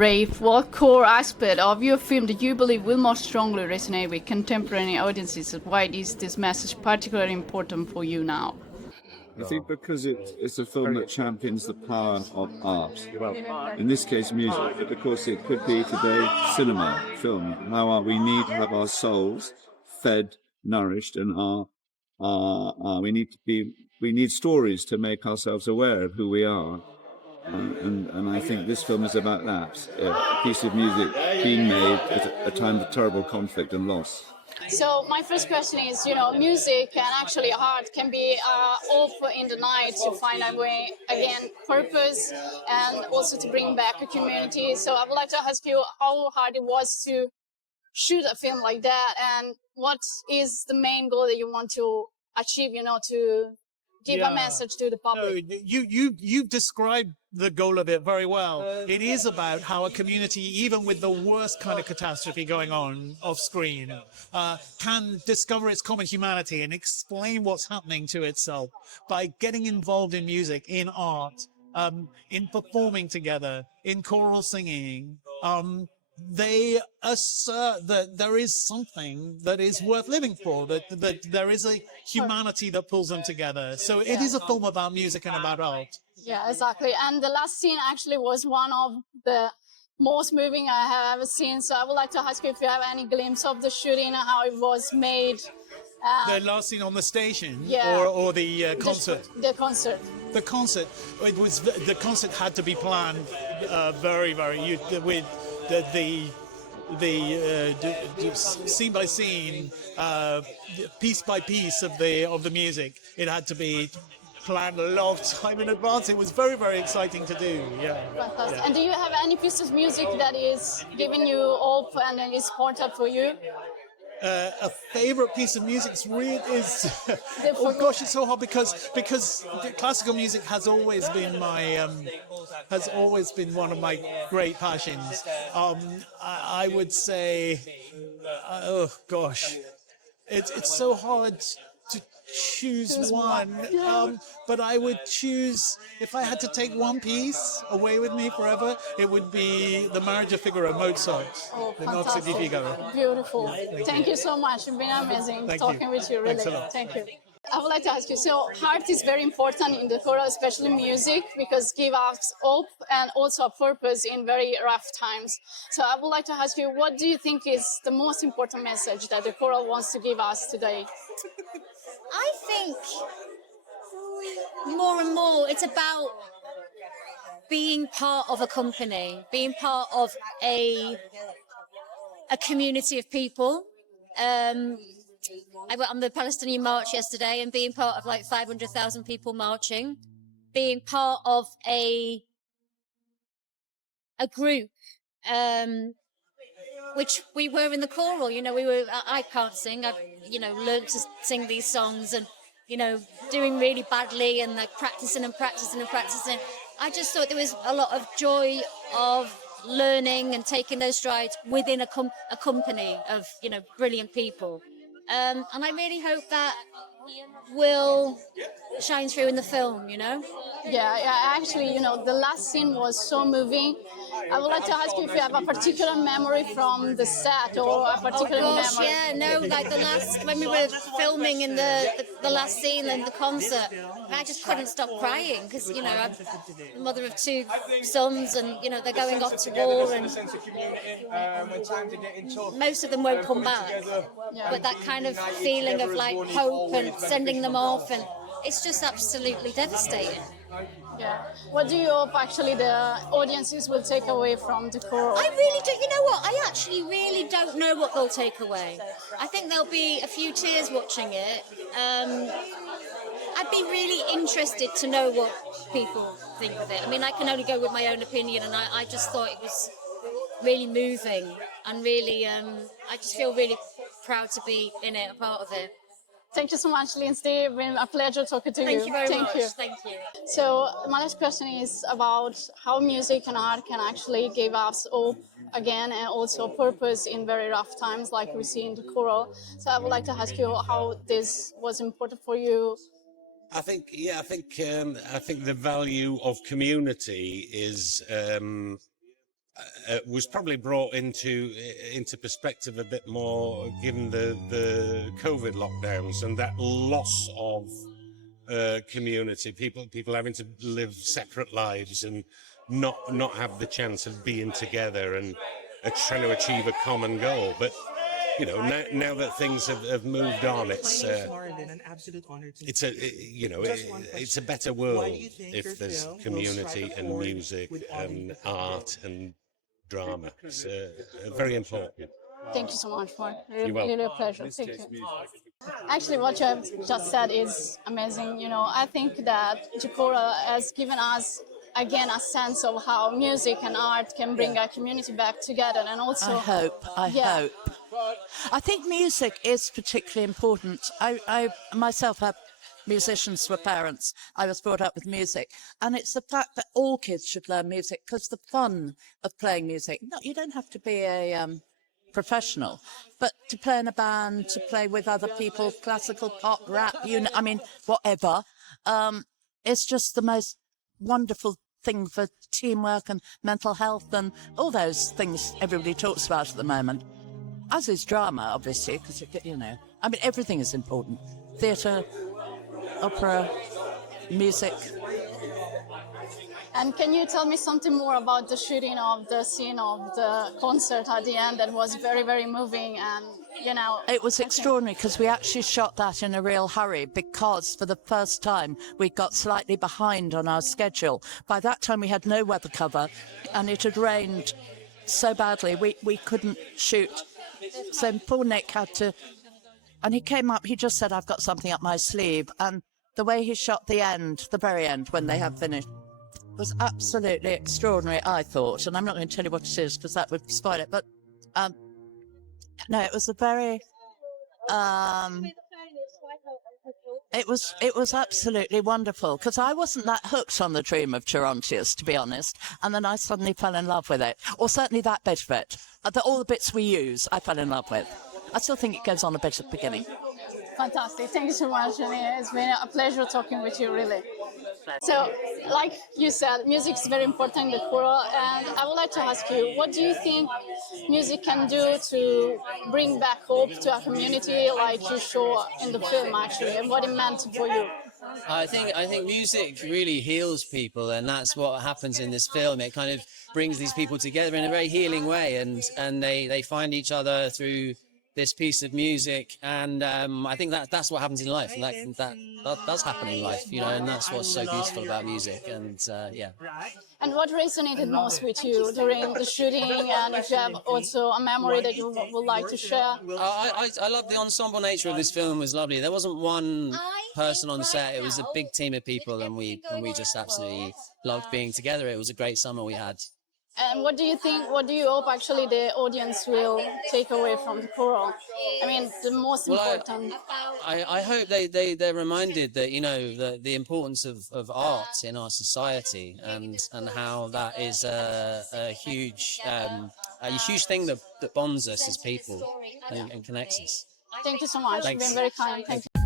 Rafe, what core aspect of your film do you believe will most strongly resonate with contemporary audiences? Why is this message particularly important for you now? I think because it's a film that champions the power of art. In this case, music. But of course, it could be today cinema, film. How we need to have our souls fed, nourished, and we need stories to make ourselves aware of who we are. And I think this film is about that. A piece of music being made at a time of terrible conflict and loss. So my first question is, music and actually art can be off in the night to find a way, again, purpose and also to bring back a community. So I would like to ask you how hard it was to shoot a film like that, and what is the main goal that you want to achieve, to give a message to the public? No, you've described the goal of it very well. It is about how a community, even with the worst kind of catastrophe going on off screen, can discover its common humanity and explain what's happening to itself by getting involved in music, in art, in performing together, in choral singing. They assert that there is something that is worth living for, that there is a humanity that pulls them together. So it is a film about music and about art. Yeah, exactly. And the last scene actually was one of the most moving I have ever seen. So I would like to ask you if you have any glimpse of the shooting, how it was made. The last scene on the station, yeah, or the concert. The concert. The concert. The concert had to be planned very with the scene by scene, piece by piece of the music. It had to be planned a lot of time in advance. It was very exciting to do. Yeah. Fantastic. Yeah. And do you have any piece of music that is giving you hope and is important for you? A favorite piece of music is oh gosh, it's so hard because classical music has always been one of my great passions. I would say, oh gosh, it's so hard to choose one, but I would choose, if I had to take one piece away with me forever, it would be the Marriage of Figaro, Mozart. Oh, the Nozze di Figaro. Beautiful. Thank you so much. It's been amazing talking with you, really. Thanks a lot. Thank you. I would like to ask you, so art is very important in the choral, especially music, because give us hope and also a purpose in very rough times. So I would like to ask you, what do you think is the most important message that the choral wants to give us today? I think more and more it's about being part of a company, being part of a community of people. I went on the Palestinian march yesterday and being part of like 500,000 people marching, being part of a group, which we were in the choral, I can't sing, I've, learned to sing these songs and, doing really badly and like practicing. I just thought there was a lot of joy of learning and taking those strides within a company of, brilliant people. And I really hope that will shine through in the film, Yeah, actually, the last scene was so moving. I would like to ask you if you have a particular memory from the set or a particular memory. Yeah, no, like when we were filming in the last scene in the concert, I just couldn't stop crying because, I'm the mother of two sons and, they're going off to war and most of them won't come back. But that kind of feeling of like hope and sending them off, and it's just absolutely devastating. Yeah. What do you hope actually the audiences will take away from the choral? I really do. You know what? I actually really don't know what they'll take away. I think there'll be a few tears watching it. I'd be really interested to know what people think of it. I mean, I can only go with my own opinion, and I just thought it was really moving and really, I just feel really proud to be in it, a part of it. Thank you so much, Lyndsey. It's been a pleasure talking to you. Thank you very much. Thank you. So my last question is about how music and art can actually give us hope again and also purpose in very rough times like we see in the choral. So I would like to ask you how this was important for you. I think the value of community is was probably brought into perspective a bit more given the COVID lockdowns and that loss of community, people having to live separate lives and not have the chance of being together and trying to achieve a common goal. But you know, now that things have moved on, it's a better world if there's community and music and art and drama. It's very important. Thank you so much, Mark. You're welcome. Really a pleasure. Thank you. Actually, what you have just said is amazing. You know, I think that Choral has given us again a sense of how music and art can bring our community back together, and also I hope. I think music is particularly important. I myself have musicians for parents. I was brought up with music, and it's the fact that all kids should learn music because the fun of playing music. No, you don't have to be a professional, but to play in a band, to play with other people, classical, pop, rap, whatever. It's just the most wonderful thing for teamwork and mental health and all those things everybody talks about at the moment. As is drama, obviously, because, everything is important. Theatre, opera, music. And can you tell me something more about the shooting of the scene of the concert at the end that was very, very moving and, It was extraordinary because we actually shot that in a real hurry because for the first time we got slightly behind on our schedule. By that time we had no weather cover and it had rained so badly we couldn't shoot. So poor Nick had to, and he came up, he just said, I've got something up my sleeve. And the way he shot the very end when they had finished, was absolutely extraordinary, I thought. And I'm not going to tell you what it is because that would spoil it. But no, it was a very, it was absolutely wonderful because I wasn't that hooked on the dream of Gerontius, to be honest. And then I suddenly fell in love with it, or certainly that bit of it. All the bits we use, I fell in love with. I still think it goes on a bit at the beginning. Fantastic. Thank you so much, Annie. It's been a pleasure talking with you, really. So, like you said, music is very important in the choral, and I would like to ask you, what do you think music can do to bring back hope to our community, like you show in the film, actually, and what it meant for you? I think music really heals people, and that's what happens in this film. It kind of brings these people together in a very healing way, and they find each other through this piece of music, and I think that's what happens in life, and that does happen in life, and that's what's so beautiful about music, and yeah. And what resonated most with you during the shooting, and if you have also a memory that you would like to share? I love the ensemble nature of this film. It was lovely. There wasn't one person on set. It was a big team of people, and we just absolutely loved being together. It was a great summer we had. And what do you think, what do you hope actually the audience will take away from the choral? I mean, the most important. I hope they're reminded that, the importance of art in our society and how that is a huge thing that bonds us as people and connects us. Thank you so much. You've been very kind. Thank you.